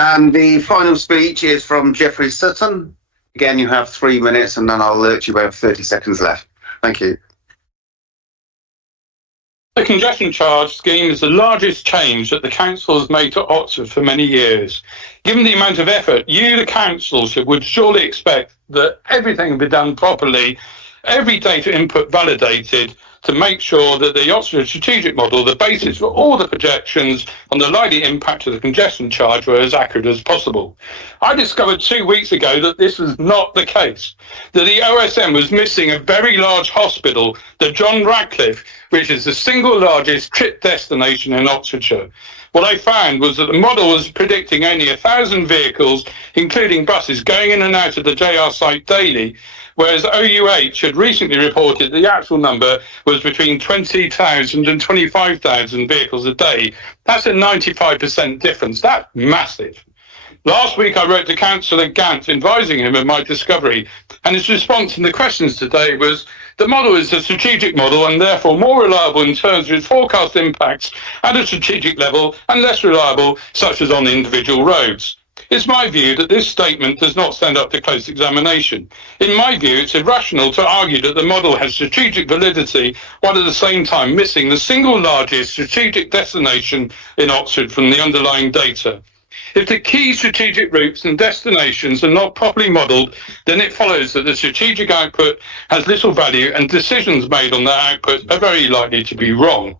And the final speech is from Geoff Sutton. Again, you have 3 minutes, and then I'll alert you we have 30 seconds left. Thank you. The congestion charge scheme is the largest change that the council has made to Oxford for many years. Given the amount of effort, you, the council, would surely expect that everything would be done properly, every data input validated, to make sure that the Oxford strategic model, the basis for all the projections on the likely impact of the congestion charge, were as accurate as possible. I discovered 2 weeks ago that this was not the case, that the OSM was missing a very large hospital, the John Radcliffe, which is the single largest trip destination in Oxfordshire. What I found was that the model was predicting only 1,000 vehicles, including buses, going in and out of the JR site daily, whereas OUH had recently reported the actual number was between 20,000 and 25,000 vehicles a day. That's a 95% difference. That's massive. Last week, I wrote to Councillor Gant advising him of my discovery, and his response in the questions today was, the model is a strategic model and therefore more reliable in terms of its forecast impacts at a strategic level and less reliable, such as on individual roads. It's my view that this statement does not stand up to close examination. In my view, it's irrational to argue that the model has strategic validity while at the same time missing the single largest strategic destination in Oxford from the underlying data. If the key strategic routes and destinations are not properly modelled, then it follows that the strategic output has little value and decisions made on that output are very likely to be wrong.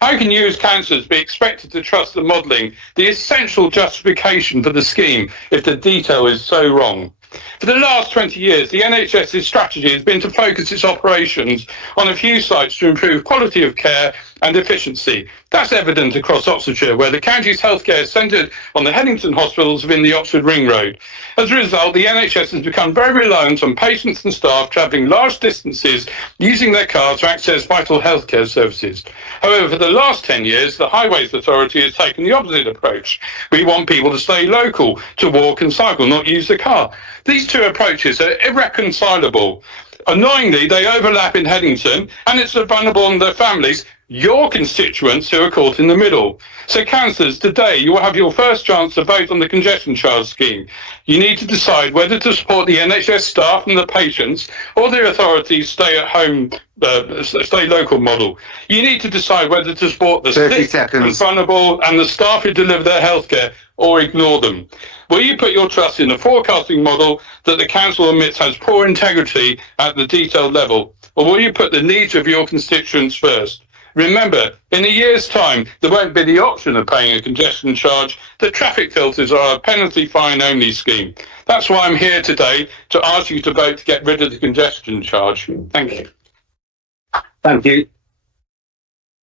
How can you as councillors be expected to trust the modelling, the essential justification for the scheme, if the detail is so wrong? For the last 20 years, the NHS's strategy has been to focus its operations on a few sites to improve quality of care and efficiency. That's evident across Oxfordshire, where the county's healthcare is centred on the Headington hospitals within the Oxford Ring Road. As a result, the NHS has become very reliant on patients and staff travelling large distances using their cars to access vital healthcare services. However, for the last 10 years, the Highways Authority has taken the opposite approach. We want people to stay local, to walk and cycle, not use the car. These two approaches are irreconcilable. Annoyingly, they overlap in Headington, and it's vulnerable on their families, your constituents, who are caught in the middle. So councillors, today you will have your first chance to vote on the congestion charge scheme. You need to decide whether to support the NHS staff and the patients or the authority's stay at home, stay local model. You need to decide whether to support the sick and vulnerable and the staff who deliver their healthcare or ignore them. Will you put your trust in a forecasting model that the council admits has poor integrity at the detailed level? Or will you put the needs of your constituents first? Remember, in a year's time, there won't be the option of paying a congestion charge. The traffic filters are a penalty fine only scheme. That's why I'm here today, to ask you to vote to get rid of the congestion charge. Thank you. Thank you.